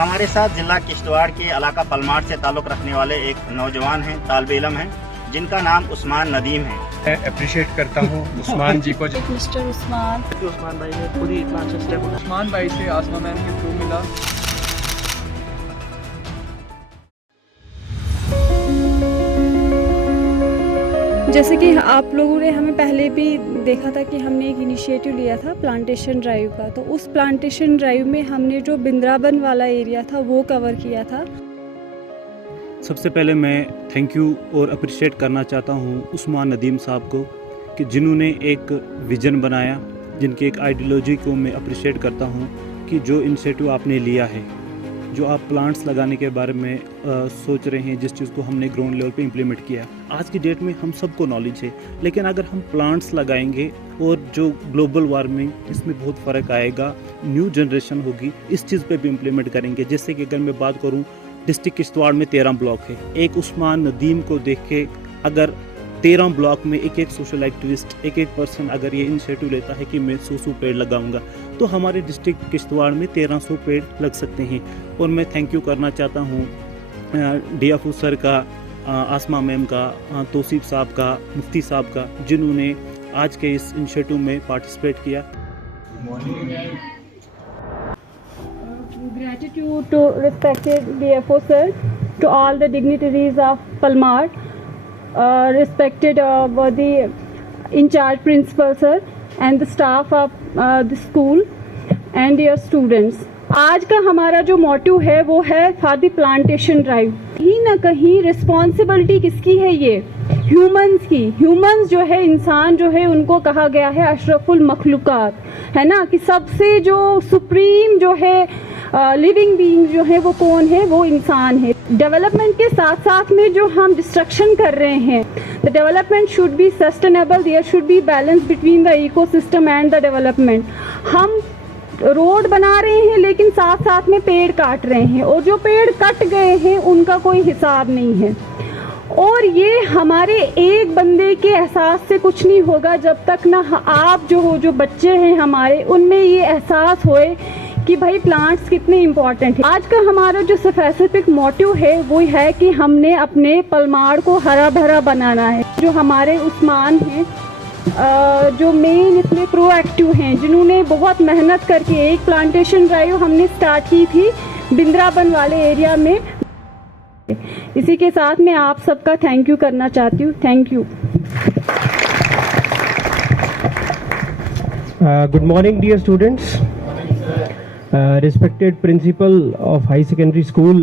हमारे साथ जिला किश्तवाड़ के इलाका पलमार से ताल्लुक़ रखने वाले एक नौजवान हैं, तालिब इल्म हैं, जिनका नाम उस्मान नदीम है। मैं अप्रिशिएट करता हूँ उस्मान जी को। मिस्टर उस्मान भाई ने खुद ही इतना अच्छा स्टेप उठाया। उस्मान भाई से आसमा मैम के थ्रू मिला। जैसे कि आप लोगों ने हमें पहले भी देखा था कि हमने एक इनिशिएटिव लिया था प्लांटेशन ड्राइव का, तो उस प्लांटेशन ड्राइव में हमने जो बिंद्राबन वाला एरिया था वो कवर किया था। सबसे पहले मैं थैंक यू और अप्रिशिएट करना चाहता हूँ उस्मान नदीम साहब को कि जिन्होंने एक विज़न बनाया, जिनकी एक आइडियोलॉजी को मैं अप्रिशिएट करता हूँ कि जो इनिशिएटिव आपने लिया है, जो आप प्लांट्स लगाने के बारे में सोच रहे हैं, जिस चीज़ को हमने ग्राउंड लेवल पे इम्प्लीमेंट किया। आज की डेट में हम सबको नॉलेज है, लेकिन अगर हम प्लांट्स लगाएंगे और जो ग्लोबल वार्मिंग, इसमें बहुत फ़र्क आएगा, न्यू जनरेशन होगी, इस चीज़ पे भी इम्प्लीमेंट करेंगे। जैसे कि अगर मैं बात करूँ, डिस्ट्रिक्ट किश्तवाड़ में 13 ब्लॉक है। एक उस्मान नदीम को देख के अगर 13 ब्लॉक में एक सोशल एक्टिविस्ट, एक पर्सन अगर ये इनिशिएटिव लेता है कि मैं 100 पेड़ लगाऊंगा, तो हमारे डिस्ट्रिक्ट किश्तवाड़ में 1300 पेड़ लग सकते हैं। और मैं थैंक यू करना चाहता हूँ DFO सर का, आसमा मैम का, तौसीफ साहब का, मुफ्ती साहब का, जिन्होंने आज के इस इनिशिएटिव में पार्टिसिपेट किया। Gratitude to respected DFO sir, to all the dignitaries of Palmar, respected worthy in-charge principal sir and the staff of the school and dear students. आज का हमारा जो मोटिव है वो है फॉर द प्लांटेशन ड्राइव। कहीं ना कहीं रिस्पॉन्सिबिलिटी किसकी है? ये ह्यूमंस की। ह्यूमंस जो है, इंसान जो है, उनको कहा गया है अशरफुल मखलूकात, है ना, कि सबसे जो सुप्रीम जो है लिविंग बीइंग जो है वो कौन है? वो इंसान है। डेवलपमेंट के साथ साथ में जो हम डिस्ट्रक्शन कर रहे हैं, the development should be sustainable, there should be balance between the ecosystem and the development. हम रोड बना रहे हैं लेकिन साथ साथ में पेड़ काट रहे हैं, और जो पेड़ कट गए हैं उनका कोई हिसाब नहीं है। और ये हमारे एक बंदे के एहसास से कुछ नहीं होगा जब तक ना आप जो हो, जो बच्चे हैं हमारे, उनमें ये एहसास होए कि भाई प्लांट्स कितने इम्पोर्टेंट है। आज का हमारा जो स्पेसिफिक मोटिव है वो है कि हमने अपने पलमाड़ को हरा भरा बनाना है। जो हमारे उस्मान हैं, जो मेन इसमें प्रोएक्टिव हैं, जिन्होंने बहुत मेहनत करके एक प्लांटेशन ड्राइव हमने स्टार्ट की थी बिंद्राबन वाले एरिया में। इसी के साथ मैं आप सबका थैंक यू करना चाहती हूँ। Thank you. Good morning dear students, respected principal of high secondary school,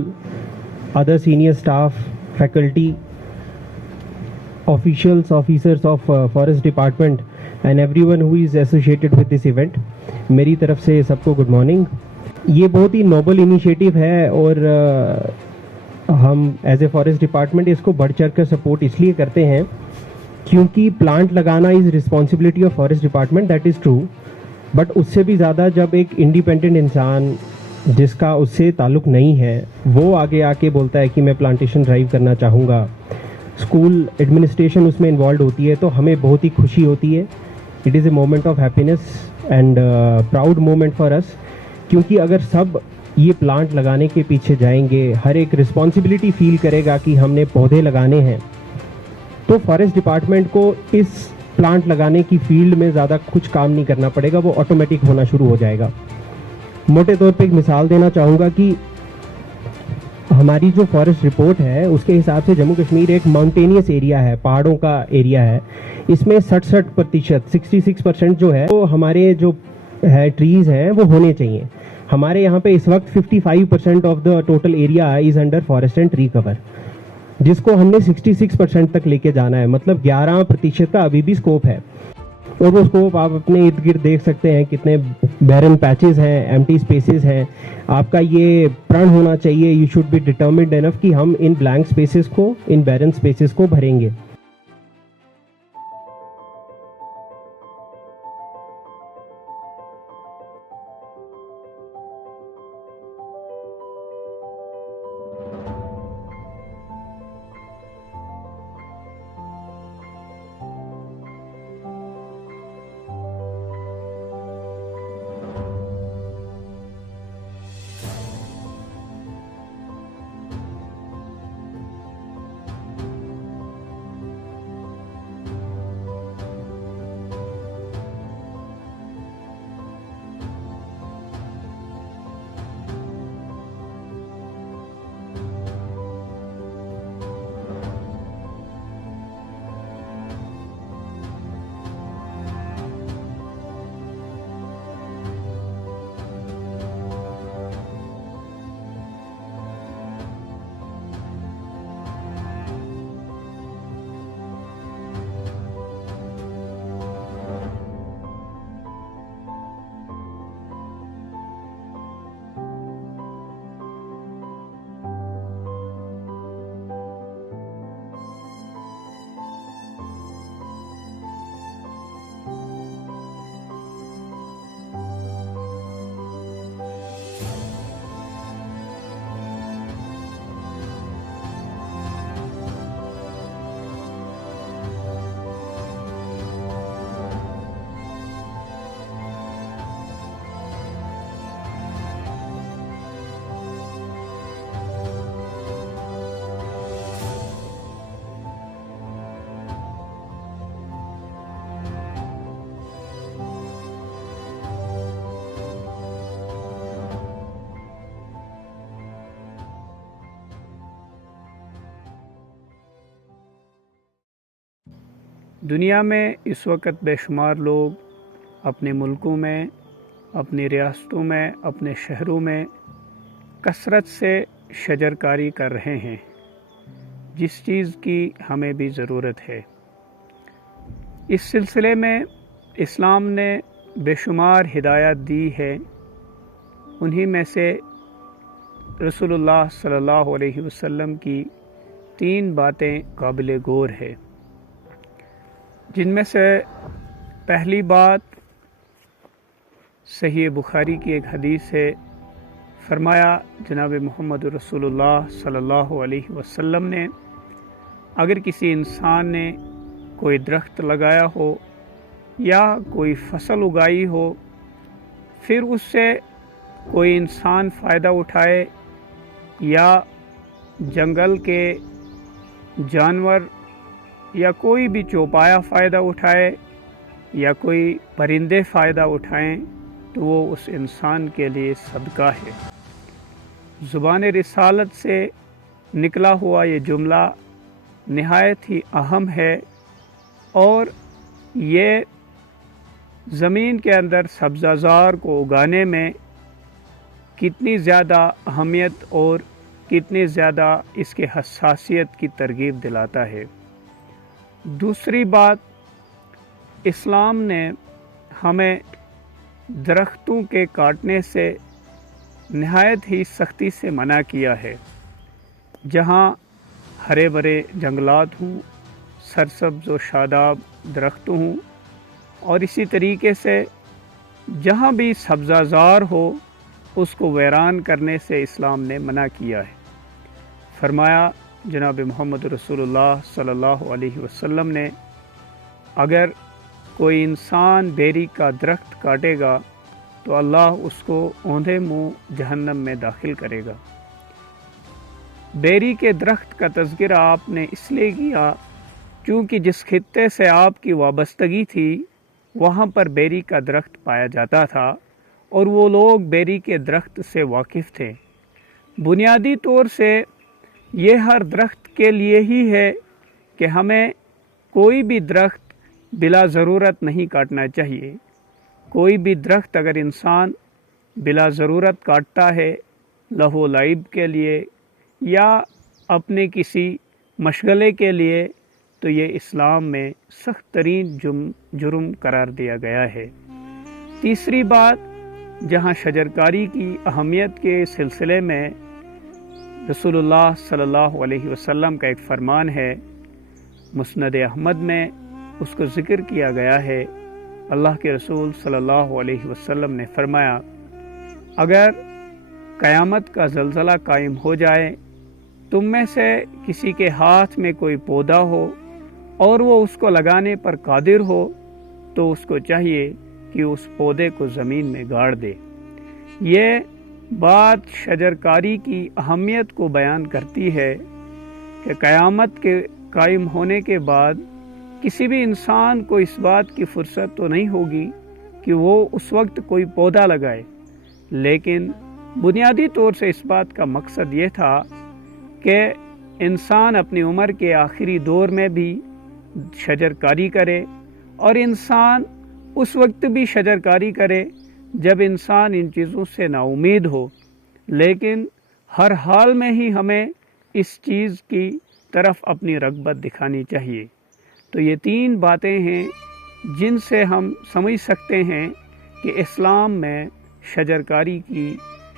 other senior staff, faculty, officers of forest department and everyone who is associated with this event, मेरी तरफ से सबको गुड मॉर्निंग। ये बहुत ही Nobel initiative है और हम as a forest department इसको बढ़ चढ़ कर सपोर्ट इसलिए करते हैं क्योंकि प्लांट लगाना is responsibility of forest department, that is true. But उससे भी ज़्यादा जब एक इंडिपेंडेंट इंसान जिसका उससे ताल्लुक़ नहीं है वो आगे आके बोलता है कि मैं प्लांटेशन ड्राइव करना चाहूँगा, स्कूल एडमिनिस्ट्रेशन उसमें इन्वॉल्व होती है, तो हमें बहुत ही खुशी होती है। It is a moment of happiness and proud moment for us, क्योंकि अगर सब ये प्लांट लगाने के पीछे जाएंगे, हर एक रिस्पॉन्सिबिलिटी फील करेगा कि हमने पौधे लगाने हैं, तो फॉरेस्ट डिपार्टमेंट को इस प्लांट लगाने की फील्ड में ज़्यादा कुछ काम नहीं करना पड़ेगा, वो ऑटोमेटिक होना शुरू हो जाएगा। मोटे तौर पे एक मिसाल देना चाहूँगा कि हमारी जो फॉरेस्ट रिपोर्ट है उसके हिसाब से जम्मू कश्मीर एक माउंटेनियस एरिया है, पहाड़ों का एरिया है। इसमें 66%, 66% जो है वो हमारे जो है ट्रीज़ हैं वो होने चाहिए। हमारे यहाँ पे इस वक्त 55% of the total area is under forest and tree cover, जिसको हमने 66% तक लेके जाना है। मतलब 11% का अभी भी स्कोप है, और वो स्कोप आप अपने इर्द गिर्द देख सकते हैं कितने बैरन पैचेस हैं, एम्प्टी स्पेसेस हैं। आपका ये प्रण होना चाहिए, you should be determined enough कि हम इन ब्लैंक स्पेसेस को, इन बैरन स्पेसेस को भरेंगे। दुनिया में इस वक्त बेशुमार लोग अपने मुल्कों में, अपनी रियासतों में, अपने शहरों में कसरत से शजरकारी कर रहे हैं, जिस चीज़ की हमें भी ज़रूरत है। इस सिलसिले में इस्लाम ने बेशुमार हिदायत दी है। उन्हीं में से रसूलुल्लाह सल्लल्लाहु अलैहि वसल्लम की 3 बातें काबिल गौर है, जिनमें से पहली बात सही बुखारी की एक हदीस है। फरमाया जनाब मोहम्मद रसूलुल्लाह सल्लल्लाहु अलैहि वसल्लम ने, अगर किसी इंसान ने कोई दरख्त लगाया हो या कोई फसल उगाई हो, फिर उससे कोई इंसान फ़ायदा उठाए या जंगल के जानवर या कोई भी चौपाया फ़ायदा उठाए या कोई परिंदे फ़ायदा उठाएं, तो वो उस इंसान के लिए सदका है। ज़ुबान रिसालत से निकला हुआ ये जुमला नहायत ही अहम है और ये ज़मीन के अंदर सब्ज़ाज़ार को उगाने में कितनी ज़्यादा अहमियत और कितनी ज़्यादा इसके हसासियत की तरगीब दिलाता है। दूसरी बात, इस्लाम ने हमें दरख्तों के काटने से नहायत ही सख्ती से मना किया है। जहाँ हरे भरे जंगलात हों, सरसब्ज़ व शादाब दरख्त हों, और इसी तरीके से जहाँ भी सब्ज़ाज़ार हो उसको वैरान करने से इस्लाम ने मना किया है। फरमाया जनाब मोहम्मद रसूलुल्लाह सल्लल्लाहु अलैहि वसल्लम ने, अगर कोई इंसान बेरी का दरख्त काटेगा तो अल्लाह उसको औंधे मुँह जहन्नम में दाखिल करेगा। बेरी के दरख्त का तज़किरा आपने इसलिए किया क्योंकि जिस खित्ते से आपकी वाबस्तगी थी वहाँ पर बेरी का दरख्त पाया जाता था और वो लोग बेरी के दरख्त से वाकिफ़ थे। बुनियादी तौर से ये हर दरख्त के लिए ही है कि हमें कोई भी दरख्त बिला ज़रूरत नहीं काटना चाहिए। कोई भी दरख्त अगर इंसान बिला ज़रूरत काटता है लहो लाइब के लिए या अपने किसी मशगले के लिए, तो ये इस्लाम में सख्त तरीन जुर्म करार दिया गया है। तीसरी बात, जहाँ शजरकारी की अहमियत के सिलसिले में रसूलुल्लाह सल्लल्लाहु अलैहि वसल्लम का एक फ़रमान है, मुस्नद अहमद में उसको ज़िक्र किया गया है। अल्लाह के रसूल सल्लल्लाहु अलैहि वसल्लम ने फरमाया, अगर क़यामत का ज़लज़ला कायम हो जाए, तुम में से किसी के हाथ में कोई पौधा हो और वो उसको लगाने पर कादिर हो, तो उसको चाहिए कि उस पौधे को ज़मीन में गाड़ दे। ये बात शजरकारी की अहमियत को बयान करती है कि क़यामत के कायम होने के बाद किसी भी इंसान को इस बात की फ़ुर्सत तो नहीं होगी कि वो उस वक्त कोई पौधा लगाए, लेकिन बुनियादी तौर से इस बात का मकसद ये था कि इंसान अपनी उम्र के आखिरी दौर में भी शजरकारी करे और इंसान उस वक्त भी शजरकारी करे जब इंसान इन चीज़ों से नाउमीद हो, लेकिन हर हाल में ही हमें इस चीज़ की तरफ अपनी रग़बत दिखानी चाहिए। तो ये 3 बातें हैं जिनसे हम समझ सकते हैं कि इस्लाम में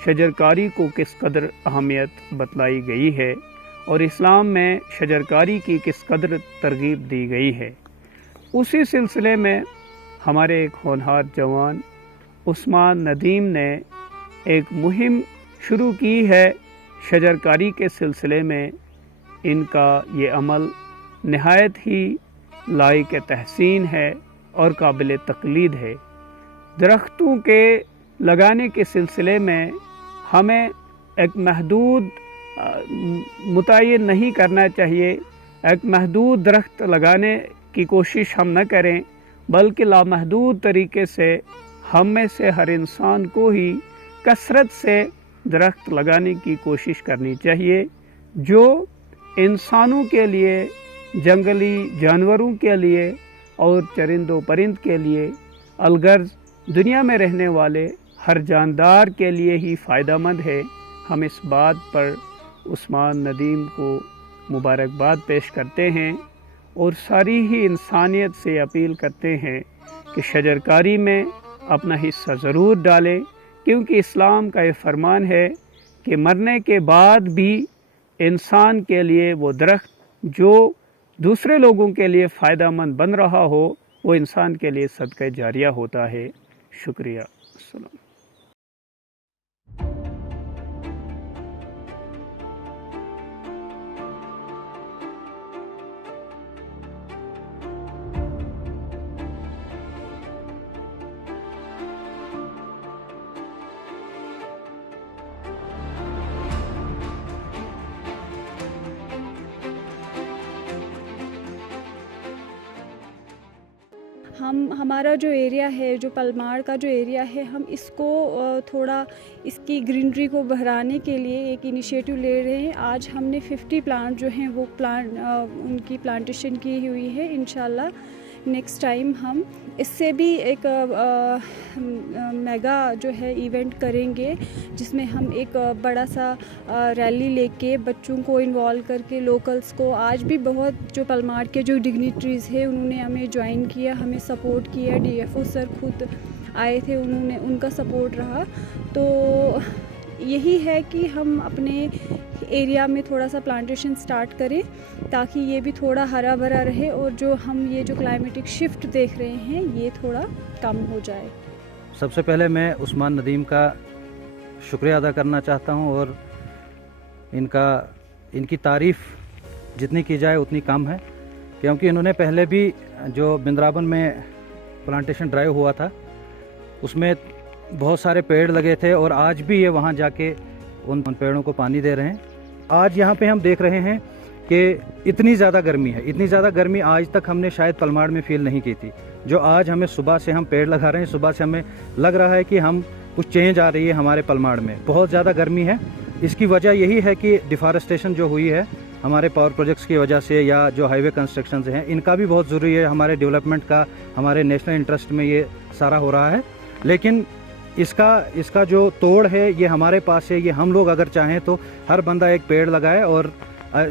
शजरकारी को किस कदर अहमियत बतलाई गई है और इस्लाम में शजरकारी की किस कदर तरगीब दी गई है। उसी सिलसिले में हमारे एक होनहार जवान उस्मान नदीम ने एक मुहिम शुरू की है शजरकारी के सिलसिले में। इनका ये अमल नहायत ही लायक तहसीन है और काबिल तक़लीद है। दरख्तों के लगाने के सिलसिले में हमें एक महदूद मुतय्यन नहीं करना चाहिए, एक महदूद दरख्त लगाने की कोशिश हम न करें, बल्कि लामहदूद तरीके से हम में से हर इंसान को ही कसरत से दरख्त लगाने की कोशिश करनी चाहिए, जो इंसानों के लिए, जंगली जानवरों के लिए और चरिंदों परिंद के लिए, अलगर्ज दुनिया में रहने वाले हर जानदार के लिए ही फ़ायदेमंद है। हम इस बात पर उस्मान नदीम को मुबारकबाद पेश करते हैं और सारी ही इंसानियत से अपील करते हैं कि शजरकारी में अपना हिस्सा ज़रूर डालें, क्योंकि इस्लाम का ये फरमान है कि मरने के बाद भी इंसान के लिए वो दरख्त जो दूसरे लोगों के लिए फ़ायदेमंद बन रहा हो, वो इंसान के लिए सदका जारिया होता है। शुक्रिया। अस्सलाम। हमारा जो एरिया है, जो पलमार का जो एरिया है, हम इसको थोड़ा इसकी ग्रीनरी को बढ़ाने के लिए एक इनिशिएटिव ले रहे हैं। आज हमने 50 प्लांट जो हैं वो उनकी प्लांटेशन की हुई है। इंशाल्लाह नेक्स्ट टाइम हम इससे भी एक मेगा जो है इवेंट करेंगे, जिसमें हम एक बड़ा सा रैली लेके बच्चों को इन्वॉल्व करके, लोकल्स को, आज भी बहुत जो पलमार के जो डिग्निटरीज़ है उन्होंने हमें ज्वाइन किया, हमें सपोर्ट किया। DFO सर खुद आए थे, उनका सपोर्ट रहा। तो यही है कि हम अपने एरिया में थोड़ा सा प्लांटेशन स्टार्ट करें ताकि ये भी थोड़ा हरा भरा रहे और जो हम ये जो क्लाइमेटिक शिफ्ट देख रहे हैं ये थोड़ा कम हो जाए। सबसे पहले मैं उस्मान नदीम का शुक्रिया अदा करना चाहता हूं और इनकी तारीफ़ जितनी की जाए उतनी कम है, क्योंकि इन्होंने पहले भी जो बिंद्राबन में प्लांटेशन ड्राइव हुआ था उसमें बहुत सारे पेड़ लगे थे और आज भी ये वहाँ जाके उन पेड़ों को पानी दे रहे हैं। आज यहाँ पे हम देख रहे हैं कि इतनी ज़्यादा गर्मी है, इतनी ज़्यादा गर्मी आज तक हमने शायद पलमाड़ में फ़ील नहीं की थी। जो आज हमें सुबह से हम पेड़ लगा रहे हैं, सुबह से हमें लग रहा है कि हम कुछ चेंज आ रही है हमारे पलमाड़ में। बहुत ज़्यादा गर्मी है। इसकी वजह यही है कि डिफॉरेस्टेशन जो हुई है हमारे पावर प्रोजेक्ट्स की वजह से, या जो हाईवे कंस्ट्रक्शन हैं इनका भी बहुत ज़रूरी है। हमारे डेवलपमेंट का, हमारे नेशनल इंटरेस्ट में ये सारा हो रहा है, लेकिन इसका जो तोड़ है ये हमारे पास है। ये हम लोग अगर चाहें तो हर बंदा एक पेड़ लगाए और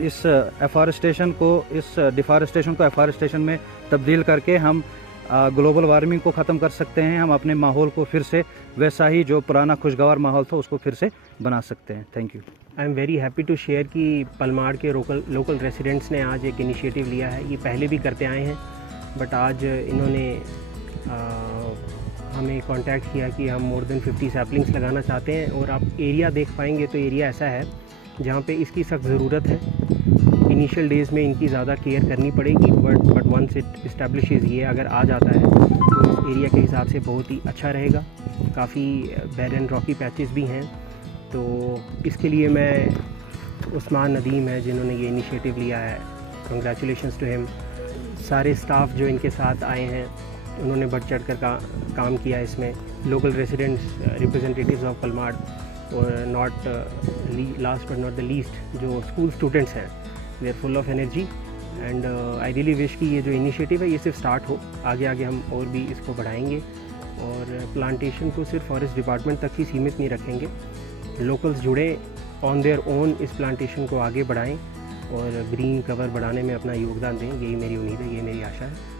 इस एफॉरेस्टेशन को, इस डिफॉरेस्टेशन को एफॉरेस्टेशन में तब्दील करके हम ग्लोबल वार्मिंग को ख़त्म कर सकते हैं। हम अपने माहौल को फिर से वैसा ही जो पुराना खुशगवार माहौल था उसको फिर से बना सकते हैं। Thank you. I am very happy to share कि पलमाड़ के लोकल रेसिडेंट्स ने आज एक इनिशिएटिव लिया है। ये पहले भी करते आए हैं, बट आज इन्होंने हमें कांटेक्ट किया कि हम मोर देन 50 सैपलिंग्स लगाना चाहते हैं। और आप एरिया देख पाएंगे तो एरिया ऐसा है जहाँ पे इसकी सख्त ज़रूरत है। इनिशियल डेज़ में इनकी ज़्यादा केयर करनी पड़ेगी, बट वंस इट इस्टेब्लिशेज़, ये अगर आ जाता है तो एरिया के हिसाब से बहुत ही अच्छा रहेगा। काफ़ी बैरन रॉकी पैचेस भी हैं, तो इसके लिए मैं उस्मान नदीम है जिन्होंने ये इनिशिएटिव लिया है, कंग्रेचुलेशंस टू हिम। सारे स्टाफ जो इनके साथ आए हैं उन्होंने बढ़ चढ़ कर काम किया इसमें। Local residents, representatives of Palmad और not last but not the least जो स्कूल स्टूडेंट्स हैं, they are full of energy and I really wish कि ये जो इनिशिएटिव है ये सिर्फ स्टार्ट हो, आगे आगे हम और भी इसको बढ़ाएंगे और प्लांटेशन को सिर्फ फॉरेस्ट डिपार्टमेंट तक ही सीमित नहीं रखेंगे। लोकल्स जुड़े ऑन देयर ओन इस प्लांटेशन को आगे बढ़ाएं और ग्रीन कवर बढ़ाने में अपना योगदान दें। यही मेरी उम्मीद है, ये मेरी आशा है।